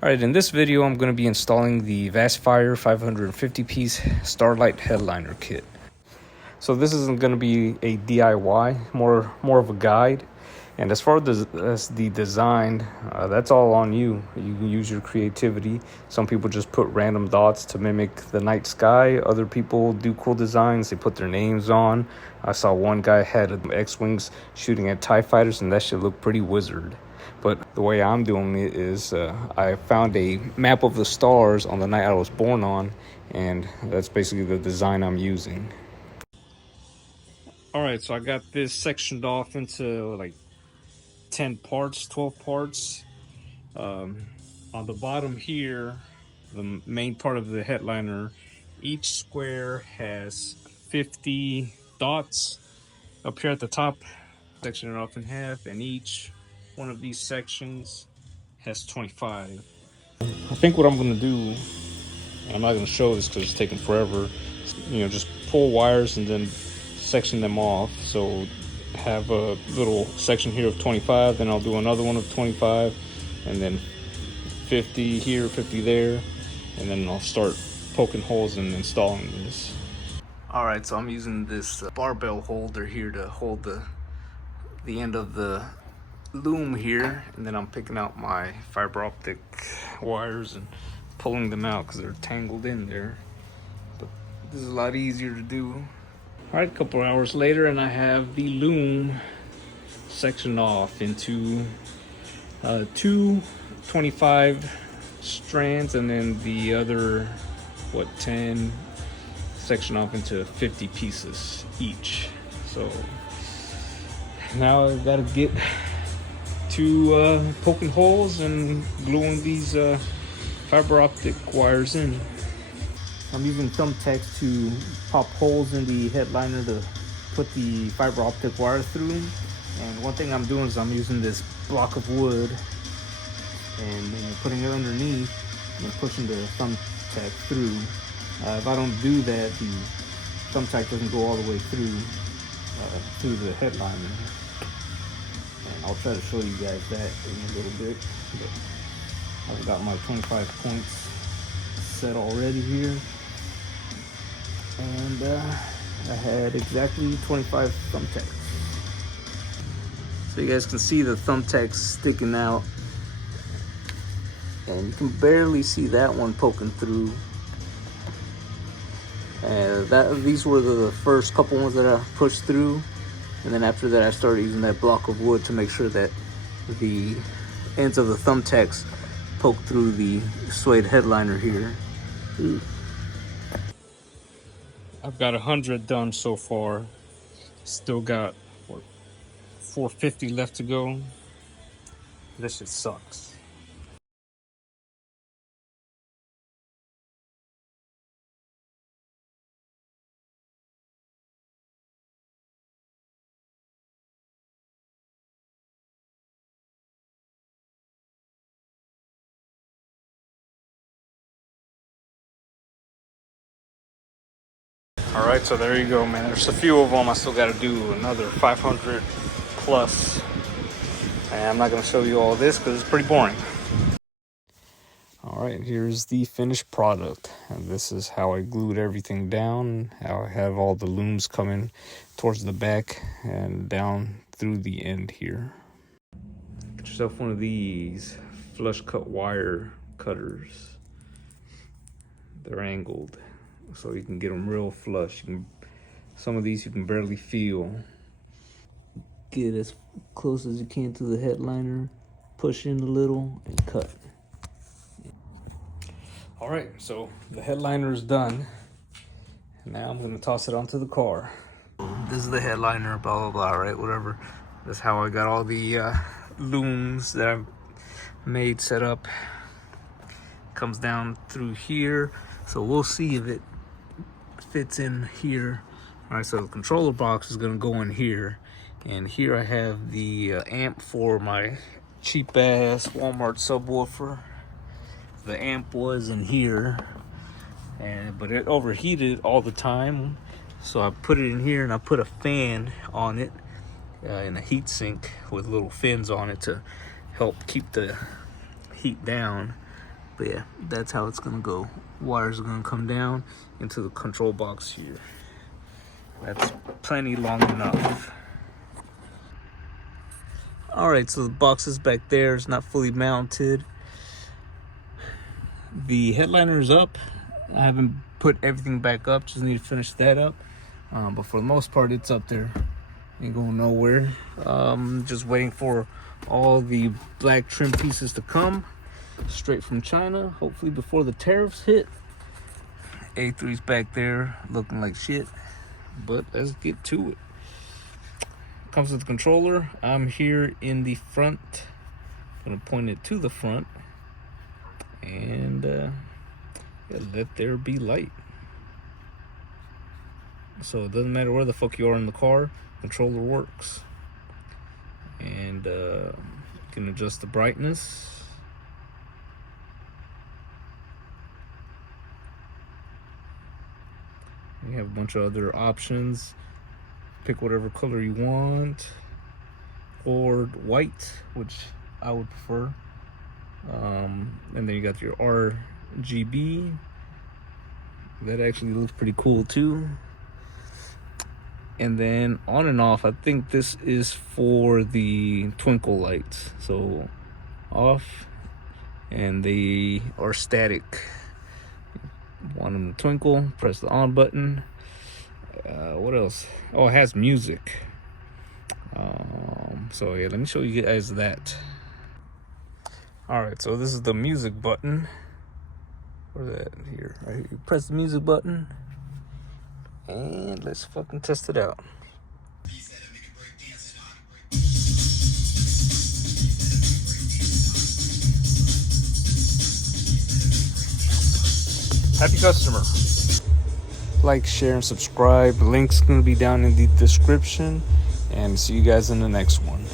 Alright, in this video I'm going to be installing the VASTFIRE 550-piece Starlight headliner kit. So this isn't going to be a DIY, more of a guide. And as far as the design, that's all on you. You can use your creativity. Some people just put random dots to mimic the night sky. Other people do cool designs. They put their names on. I saw one guy had X-Wings shooting at TIE fighters, and that shit looked pretty wizard. But the way I'm doing it is I found a map of the stars on the night I was born on, and that's basically the design I'm using. Alright, so I got this sectioned off into like 10 parts, 12 parts. On the bottom here, the main part of the headliner, each square has 50 dots. Up here at the top, section it off in half, and each one of these sections has 25. I think what I'm gonna do, and I'm not gonna show this because it's taking forever, just pull wires and then section them off. So have a little section here of 25, then I'll do another one of 25, and then 50 here, 50 there, and then I'll start poking holes and installing this. Alright, so I'm using this barbell holder here to hold the end of the loom here, and then I'm picking out my fiber optic wires and pulling them out because they're tangled in there. But this is a lot easier to do. Alright, a couple hours later, and I have the loom sectioned off into two 25 strands, and then the other 10 section off into 50 pieces each. So now I've got to get to poking holes and gluing these fiber optic wires in. I'm using thumbtacks to pop holes in the headliner to put the fiber optic wire through. And one thing I'm doing is I'm using this block of wood and putting it underneath and pushing the thumbtack through. If I don't do that, the thumbtack doesn't go all the way through the headliner. And I'll try to show you guys that in a little bit. But I've got my 25 points set already here. And I had exactly 25 thumbtacks. So you guys can see the thumbtacks sticking out. And you can barely see that one poking through. And these were the first couple ones that I pushed through. And then after that I started using that block of wood to make sure that the ends of the thumbtacks poke through the suede headliner here. Ooh. I've got 100 done so far. Still got 450 left to go. This shit sucks. Alright, so there you go, man. There's a few of them. I still got to do another 500 plus. And I'm not going to show you all this because it's pretty boring. Alright, here's the finished product. And this is how I glued everything down. How I have all the looms coming towards the back and down through the end here. Get yourself one of these flush cut wire cutters. They're angled, so you can get them real flush. Some of these you can barely feel. Get as close as you can to the headliner, push in a little, and cut. All right, so the headliner is done. Now I'm gonna toss it onto the car. This is the headliner, blah, blah, blah, right? Whatever. That's how I got all the looms that I've made set up. Comes down through here. So we'll see if it fits in here. All right, so the controller box is gonna go in here. And here I have the amp for my cheap ass Walmart subwoofer. The amp was in here, but it overheated all the time. So I put it in here and I put a fan on it and a heat sink with little fins on it to help keep the heat down. But yeah, that's how it's gonna go. Wires are gonna come down into the control box here. That's plenty long enough. All right, so the box is back there. It's not fully mounted. The headliner is up. I haven't put everything back up. Just need to finish that up. But for the most part, it's up there. Ain't going nowhere. Just waiting for all the black trim pieces to come straight from China. Hopefully before the tariffs hit. A3's back there looking like shit. But let's get to it. Comes with the controller. I'm here in the front. I'm gonna point it to the front. And yeah, let there be light. So it doesn't matter where the fuck you are in the car, controller works. And you can adjust the brightness. You have a bunch of other options. Pick whatever color you want, or white, which I would prefer. And then you got your RGB. That actually looks pretty cool too. And then on and off, I think this is for the twinkle lights. So off, and they are static. Want them to twinkle, press the on button. What else? Oh, it has music. So yeah, let me show you guys that. All right, so this is the music button. Where's that? Here, right here. You press the music button, and let's fucking test it out. Happy customer. Like, share, and subscribe. Link's gonna be down in the description. And see you guys in the next one.